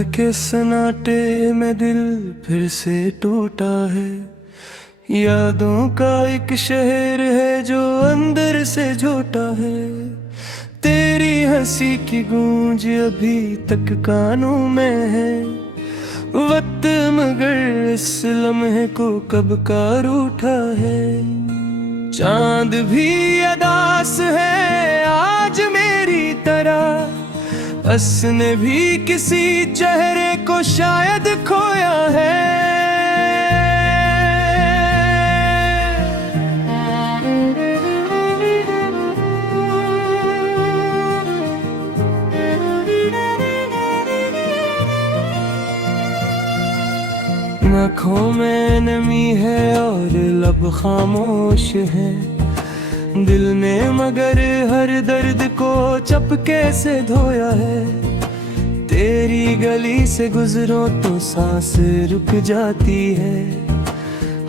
रात के सन्नाटे में दिल फिर से टूटा है। यादों का एक शहर है जो अंदर से झूठा है। तेरी हंसी की गूंज अभी तक कानों में है। वक्त मगर इस लम्हे को कब का रूठा है। चांद भी अदास है आज मेरी तरह। हंसने भी किसी चेहरे को शायद खोया है। आँखों में नमी है और लब खामोश है। दिल ने मगर हर दर्द को चपके से धोया है। तेरी गली से गुजरो तो सांस रुक जाती है।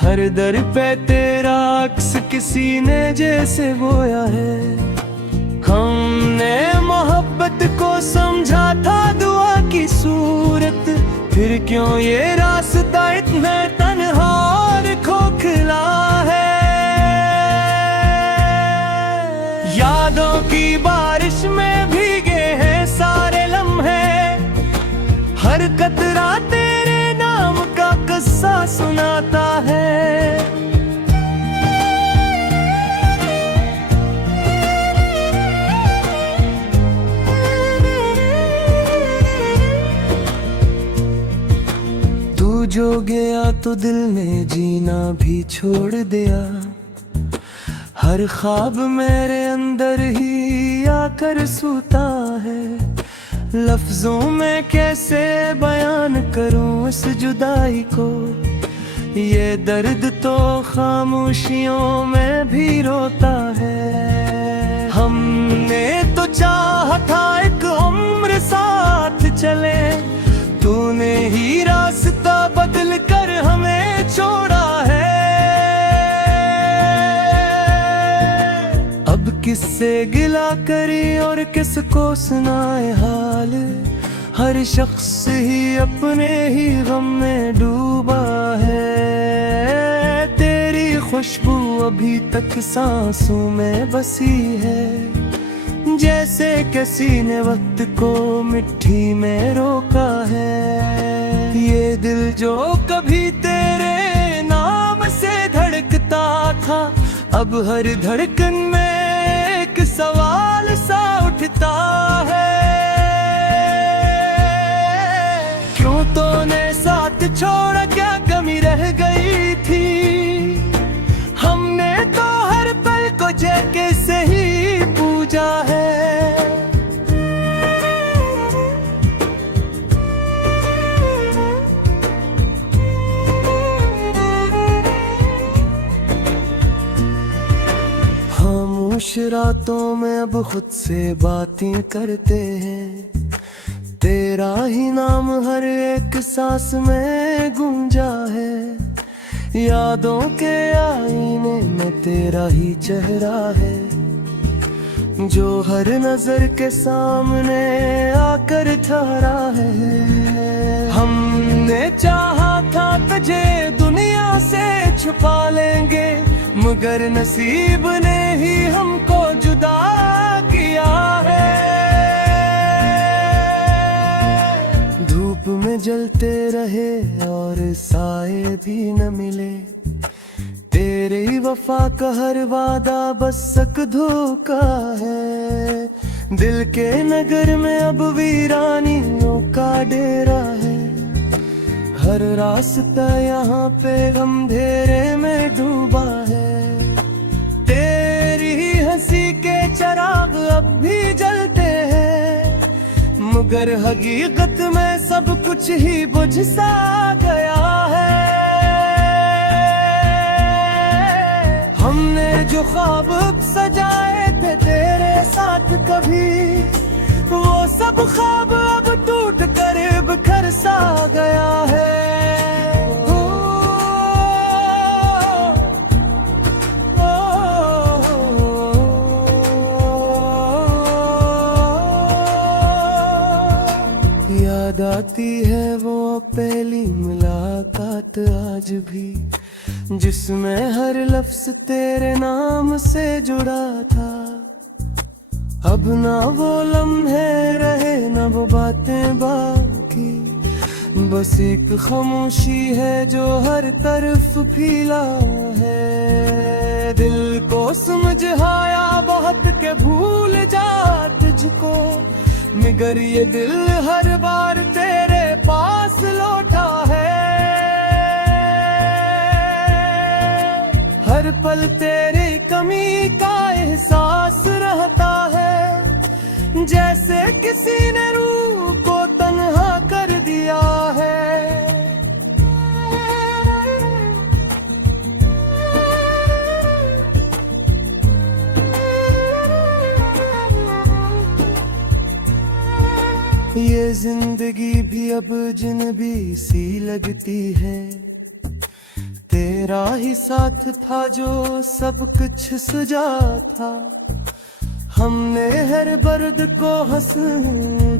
हर दर पे तेरा अक्स किसी ने जैसे बोया है। हमने मोहब्बत को समझा था दुआ की सूरत। फिर क्यों ये रास्ता इतना तन्हा और खोखला है। यादों की बारिश में भीगे हैं सारे लम्हे। हर कतरा तेरे नाम का किस्सा सुनाता है। तू जो गया तो दिल ने जीना भी छोड़ दिया। हर ख्वाब मेरे अंदर ही आकर सूता है। लफ्जों में कैसे बयान करूं इस जुदाई को। ये दर्द तो खामोशियों में भी रोता है। हमने तो चाहा था एक उम्र साथ चले। तूने ही रास्ता बदल कर हमें छोड़ा है। अब किससे गिला करी और किसको सुनाए हाल। हर शख्स ही अपने ही गम में डूबा है। तेरी खुशबू अभी तक सांसों में बसी है। जैसे किसी ने वक्त को मिट्टी में रोका है। ये दिल जो कभी तेरे नाम से धड़कता था। अब हर धड़कन में एक सवाल सा उठता है। क्यों तूने साथ छोड़ा, क्या कमी रह गई थी। हमने तो हर पल को जैके से ही पूजा है। खामोश रातों में अब खुद से बातें करते हैं। तेरा ही नाम हर एक सांस में गूंजा है। यादों के आईने में तेरा ही चेहरा है। जो हर नजर के सामने आकर ठहरा है। हमने चाहा था तुझे दुनिया से छुपा लेंगे। मगर नसीब ने ही हमको जुदा किया है। धूप में जलते रहे और साए भी न मिले। तेरे ही वफा का हर वादा बस एक धोखा है। दिल के नगर में अब वीरानियों का डेरा है। हर रास्ता यहाँ पे अंधेरे में डूबा है। तेरी ही हंसी के चिराग अब भी जलते हैं। मगर हकीकत में सब कुछ ही बुझ सा गया है। हमने जो ख्वाब सजाए थे तेरे साथ कभी, वो सब ख्वाब अब टूट कर बिखर सा गया है। याद आती रात आज भी, जिसमें हर लफ्ज तेरे नाम से जुड़ा था। अब ना वो लम्हे रहे ना वो बातें बाकी, बस एक खामोशी है जो हर तरफ फैला है। दिल को समझाया बहुत के भूल जा तुझको, मगर ये दिल हर बार तेरे पास लौटा है। हर पल तेरी कमी का एहसास रहता है, जैसे किसी ने रूह को तन्हा कर दिया है। ये जिंदगी भी अब जिंदगी सी लगती है, तेरा ही साथ था जो सब कुछ सुझा था। हमने हर दर्द को हंस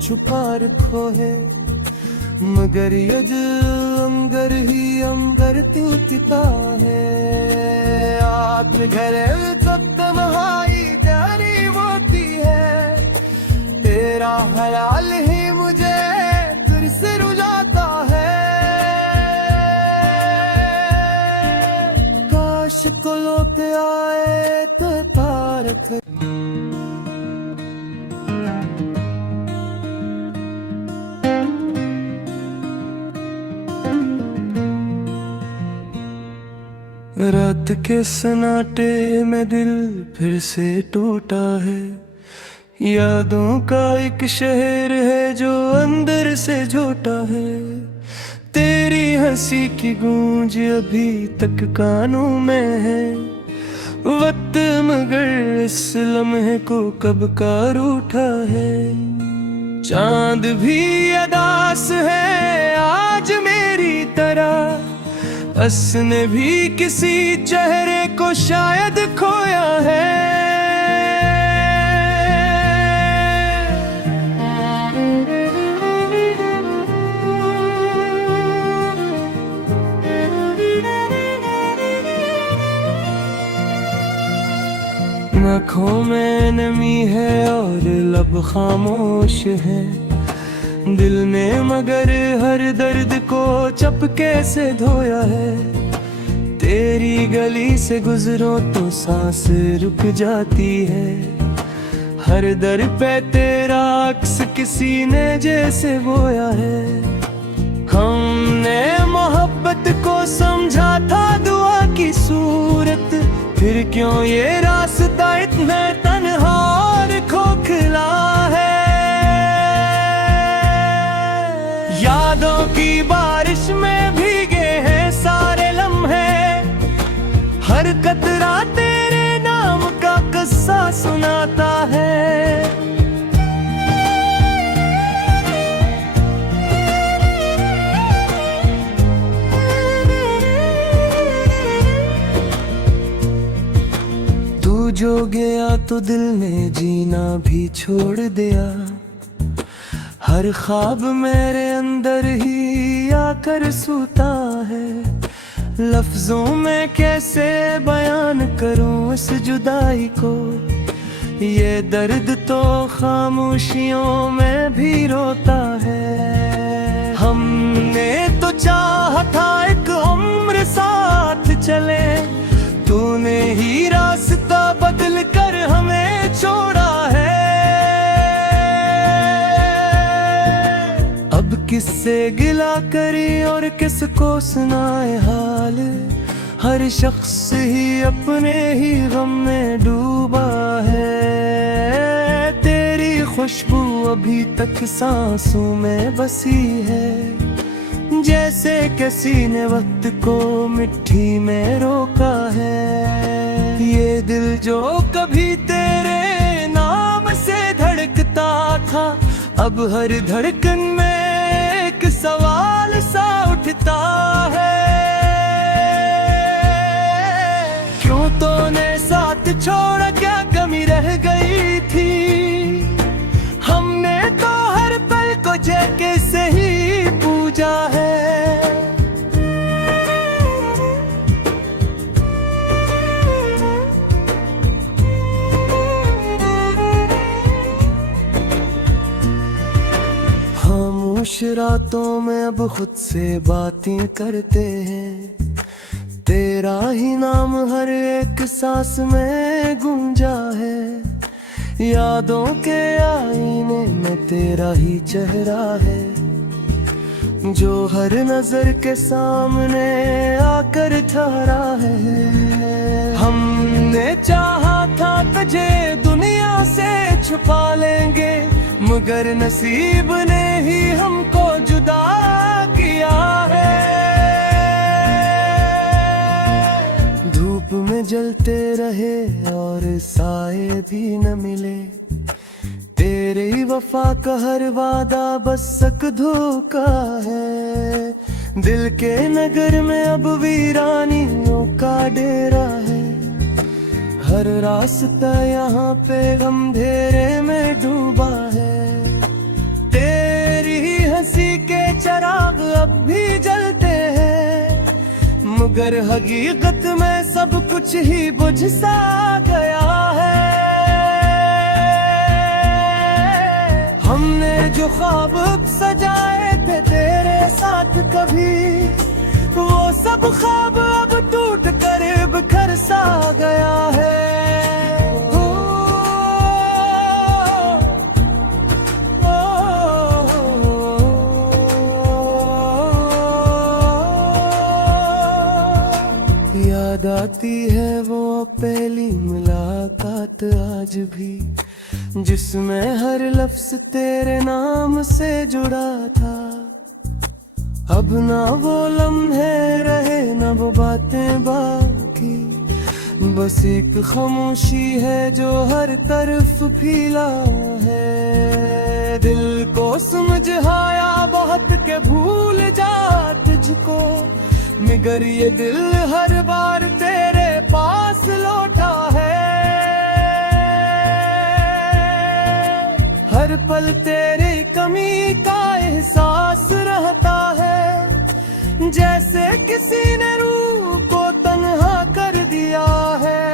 छुपा रखो है, मगर ये अंदर ही अंदर टूटता है। आप घर तब तन्हाई जारी होती है, तेरा ख्याल ही मुझे फिर से रुलाता है। काश को लौट आए तो तारक। रात के सन्नाटे में दिल फिर से टूटा है, यादों का एक शहर है जो अंदर से झूठा है। तेरी हंसी की गूंज अभी तक कानों में है, वक्त मगर इस लम्हे को कब का रूठा है। चांद भी अदास है आज मेरी तरह, उसने भी किसी चेहरे को शायद खोया है। आँखों में नमी है और लब खामोश है, दिल ने मगर हर दर्द को चपके से धोया है। तेरी गली से गुजरो तो सांस रुक जाती है, हर दर पे तेरा अक्स किसी ने जैसे बोया है। हमने मोहब्बत को समझा था दुआ की सूरत, फिर क्यों ये रास्ता इतना तन्हा और खोखला है। यादों की बारिश में भीगे हैं सारे लम्हे, हर कतरा तेरे नाम का किस्सा सुनाता है। तू जो गया तो दिल ने जीना भी छोड़ दिया, हर ख्वाब मेरे अंदर ही आकर सूता है। लफ्जों में कैसे बयान करूं इस जुदाई को, ये दर्द तो खामोशियों में भी रोता है। हमने तो चाहा था एक उम्र साथ चले, तूने ही रास्ता बदल कर हमें छोड़ा है। अब किससे गिला करी और किसको सुनाए हाल, हर शख्स ही अपने ही गम में डूबा है। तेरी खुशबू अभी तक सांसों में बसी है, जैसे किसी ने वक्त को मिट्टी में रोका है। ये दिल जो कभी तेरे नाम से धड़कता था, अब हर धड़कन में एक सवाल सा उठता है। क्यों तूने साथ छोड़ा, क्या कमी रह गई थी। हमने तो हर पल को जैके से ही पूजा है। रातों में अब खुद से बातें करते हैं, तेरा ही नाम हर एक सांस में गूंजा है। यादों के आईने में तेरा ही चेहरा है, जो हर नजर के सामने आकर ठहरा है। हमने चाहा था तुझे दुनिया से छुपा लेंगे, मगर नसीब ने ही हमको जुदा किया है। धूप में जलते रहे और साए भी न मिले, तेरी वफा का हर वादा बस एक धोखा है। दिल के नगर में अब वीरानियों का डेरा है, हर रास्ता यहाँ पे अंधेरे में डूबा है। तेरी हंसी के चिराग अब भी जलते हैं, मगर हकीकत में सब कुछ ही बुझ सा गया है। हमने जो ख्वाब सजाए थे तेरे साथ कभी, वो सब ख्वाब अब टूट कर बिखर सा गया है। याद आती है वो पहली मुलाकात आज भी, जिसमें हर लफ्ज तेरे नाम से जुड़ा था। अब ना वो लम्हे रहे ना वो बातें बाकी, बस एक खामोशी है जो हर तरफ फैला है। दिल को समझाया बहुत के भूल जा तुझको, मगर ये दिल हर बार तेरे पास लौटा है। हर पल तेरी कमी का एहसास रहता है, जैसे किसी ने रूह को तन्हा कर दिया है।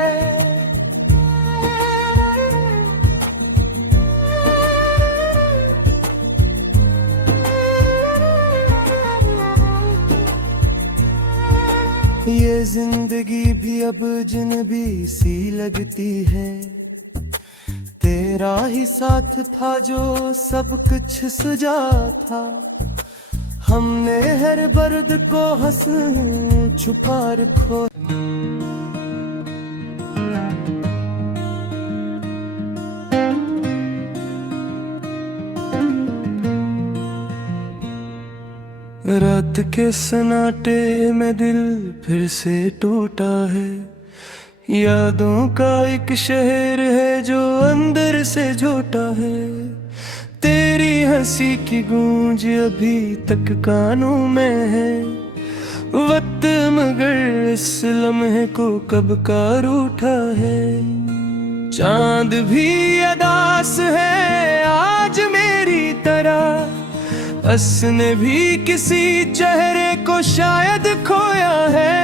ये जिंदगी भी अब अजनबी सी लगती है, तेरा ही साथ था जो सब कुछ सुझा था। हमने हर दर्द को हंस छुपा रखो। रात के सन्नाटे में दिल फिर से टूटा है, यादों का एक शहर है जो अंदर से झूठा है। तेरी हंसी की गूंज अभी तक कानों में है, वक्त मगर इस लम्हे को कब का रूठा है। चांद भी अदास है आज मेरी तरह, हंसने भी किसी चेहरे को शायद खोया है।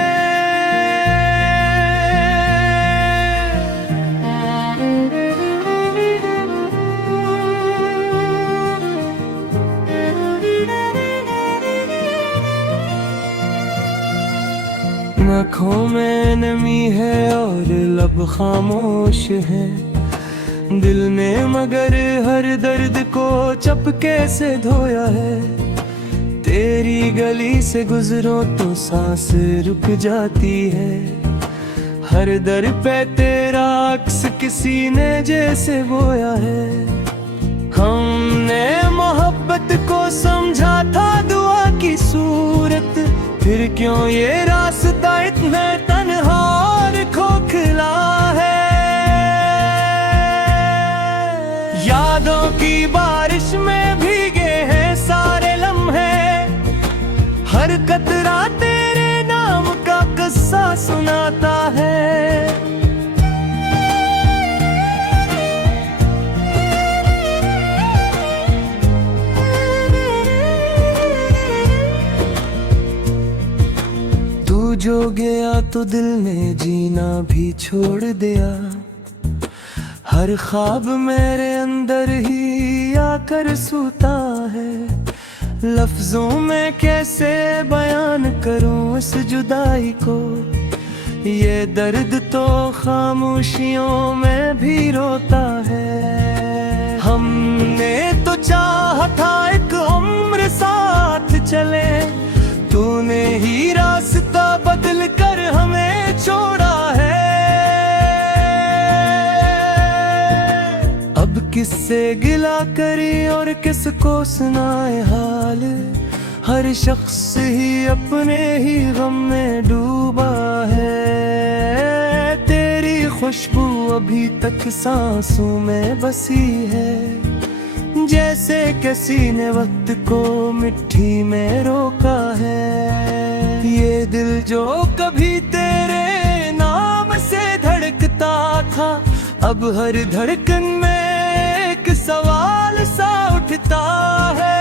आँखों में नमी है और लब खामोश है, दिल ने मगर हर दर्द को चपके से धोया है। तेरी गली से गुजरो तो सांस रुक जाती है, हर दर पे तेरा अक्स किसी ने जैसे बोया है। हमने मोहब्बत को समझा था दुआ की सूरत, फिर क्यों ये रास्ता इतना तन्हा और खोखला है। यादों की बारिश में भीगे हैं सारे लम्हे, हर कतरा तेरे नाम का किस्सा सुनाता है। तू जो गया तो दिल ने जीना भी छोड़ दिया, हर ख्वाब मेरे अंदर ही आकर सोता है। लफ्जों में कैसे बयान करूं इस जुदाई को, ये दर्द तो खामोशियों में भी रोता है। हमने तो चाहा था एक उम्र साथ चले, तूने ही रास्ता बदल कर हमें छोड़ा है। अब किससे गिला करी और किसको सुनाए हाल, हर शख्स ही अपने ही गम में डूबा है। तेरी खुशबू अभी तक सांसों में बसी है, जैसे किसी ने वक्त को मिट्टी में रोका है। ये दिल जो कभी तेरे नाम से धड़कता था, अब हर धड़कन में एक सवाल सा उठता है।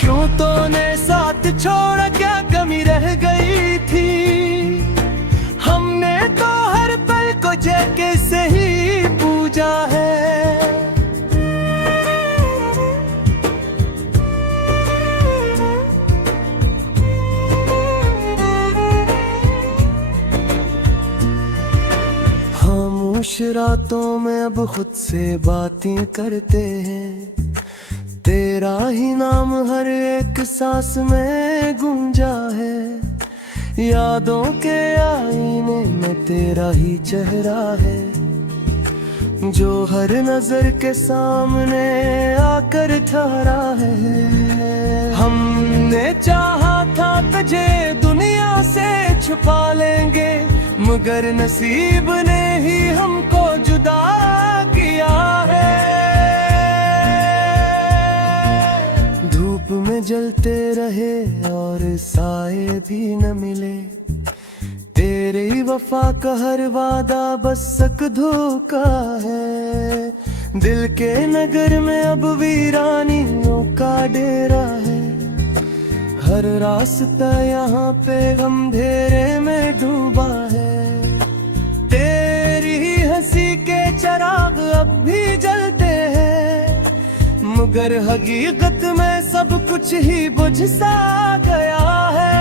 क्यों तूने साथ छोड़ा, क्या कमी रह गई थी? हमने तो हर पल को जैके से ही पूजा है। खामोश रातों में अब खुद से बातें करते हैं, तेरा ही नाम हर एक सांस में गूंजा है। यादों के आईने में तेरा ही चेहरा है, जो हर नजर के सामने आकर ठहरा है। हमने चाहा था तुझे दुनिया से छुपा लेंगे, मगर नसीब ने ही हमको जुदा किया है। धूप में जलते रहे और साए भी न मिले, तेरी वफा का हर वादा बस एक धोखा है। दिल के नगर में अब वीरानियों का डेरा है, हर रास्ता यहाँ पे अंधेरे में डूबा है। तेरी हंसी के चिराग अब भी जलते हैं, मगर हकीकत में सब कुछ ही बुझ सा गया है।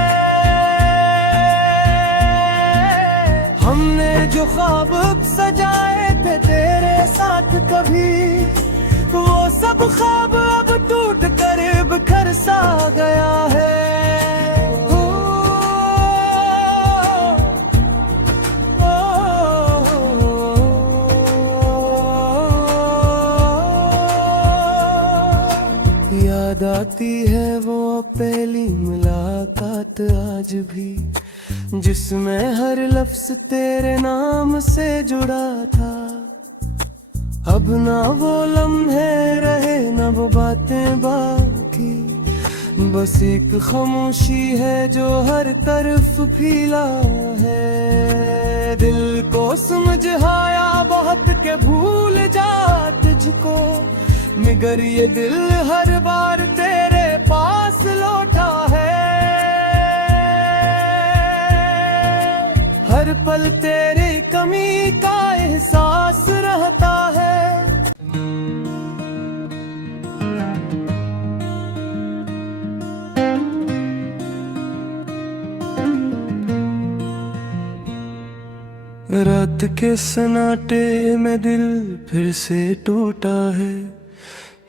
हमने जो ख्वाब सजाए थे तेरे साथ कभी, वो सब ख्वाब अब टूट कर बिखर सा गया है। याद आती है वो पहली मुलाकात आज भी, जिसमें हर लफ्ज तेरे नाम से जुड़ा था। अब ना वो लम्हे रहे ना वो बातें बाकी, बस एक खामोशी है जो हर तरफ फैला है। दिल को समझाया बहुत के भूल जा तुझको, मगर ये दिल हर बार तेरे पास लौटा है। हर पल तेरी कमी का एहसास रहता है। रात के सन्नाटे में दिल फिर से टूटा है,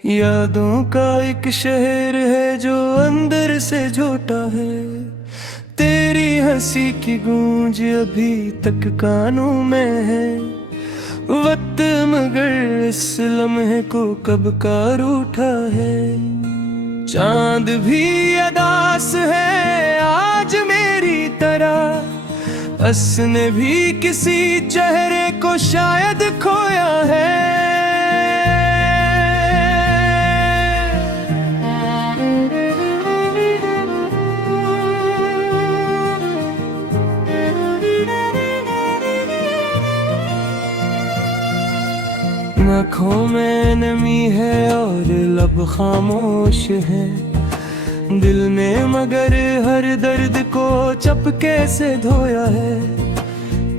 यादों का एक शहर है जो अंदर से झूठा है। तेरी हंसी की गूंज अभी तक कानों में है, वक्त मगर इस लम्हे को कब का रूठा है। चांद भी अदास है आज मेरी तरह, हंसने भी किसी चेहरे को शायद खोया है। आँखों में नमी है और लब खामोश है, दिल ने मगर हर दर्द को चपके से धोया है।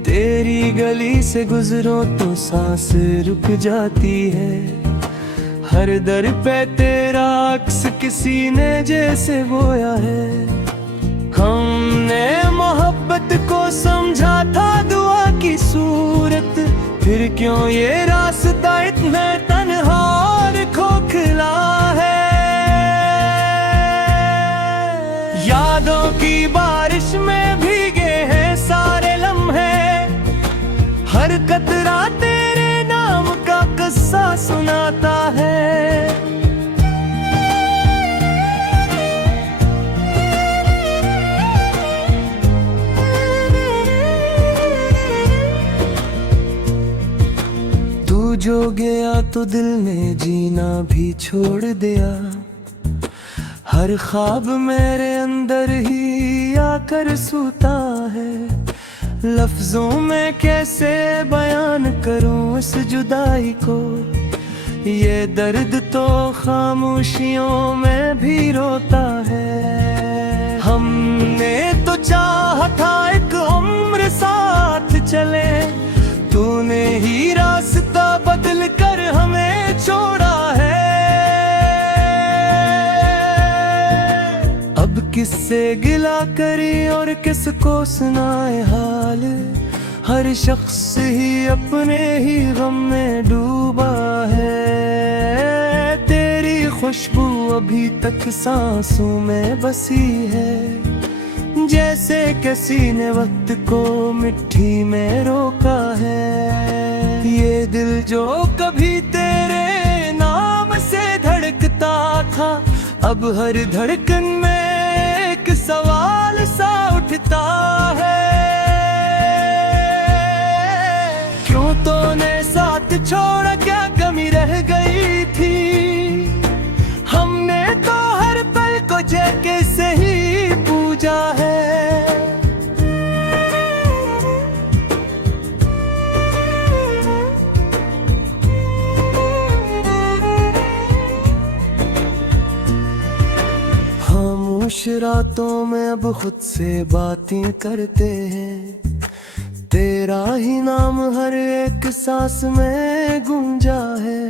तेरी गली से गुजरो तो सांस रुक जाती है, हर दर पे तेरा अक्स किसी ने जैसे बोया है। हमने मोहब्बत को समझा था दुआ की सूरत, फिर क्यों ये रास्ता इतना तन्हा और खोखला है। यादों की बारिश में भीगे हैं सारे लम्हे, हर कतरा तेरे नाम का किस्सा सुनाता है। तू जो गया तो दिल ने जीना भी छोड़ दिया, हर ख्वाब मेरे अंदर ही आकर सोता है। लफ्जों में कैसे बयान करूं इस जुदाई को, ये दर्द तो खामोशियों में भी रोता है। हमने तो चाहा था एक उम्र साथ चले, तूने ही रास्ता बदल कर हमें छोड़ा है। अब किससे गिला करी और किसको सुनाए हाल, हर शख्स ही अपने ही गम में डूबा है। तेरी खुशबू अभी तक सांसों में बसी है, जैसे किसी ने वक्त को मिट्टी में रोका है। ये दिल जो कभी तेरे नाम से धड़कता था, अब हर धड़कन में एक सवाल सा उठता है। क्यों तूने साथ छोड़ा, क्या कमी रह गई थी। हमने तो हर पल को जैके से ही पूजा है। खामोश रातों में अब खुद से बातें करते हैं, तेरा ही नाम हर एक सांस में गूंजा है।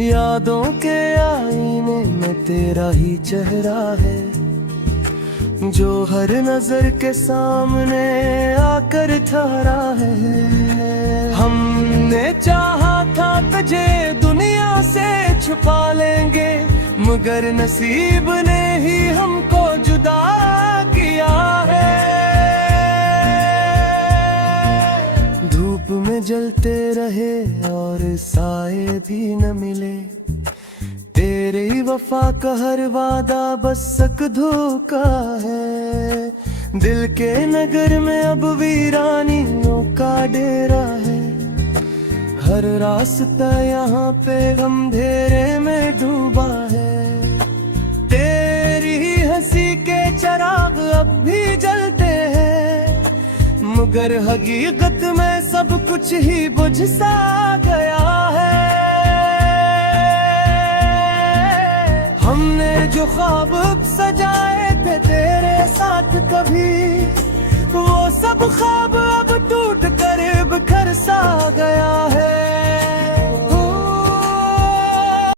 यादों के आईने में तेरा ही चेहरा है, जो हर नजर के सामने आकर ठहरा है। हमने चाहा था तुझे दुनिया से छुपा लेंगे, मगर नसीब ने ही हमको जुदा किया है। धूप में जलते रहे और साए भी न मिले, तेरी वफा का हर वादा बस एक धोखा है। दिल के नगर में अब वीरानियों का डेरा है, हर रास्ता यहाँ पे अंधेरे में डूबा है। तेरी हंसी के चिराग अब भी जलते हैं, मगर हकीकत में सब कुछ ही बुझ सा गया है। हमने जो ख्वाब सजाए थे तेरे साथ कभी, वो सब ख्वाब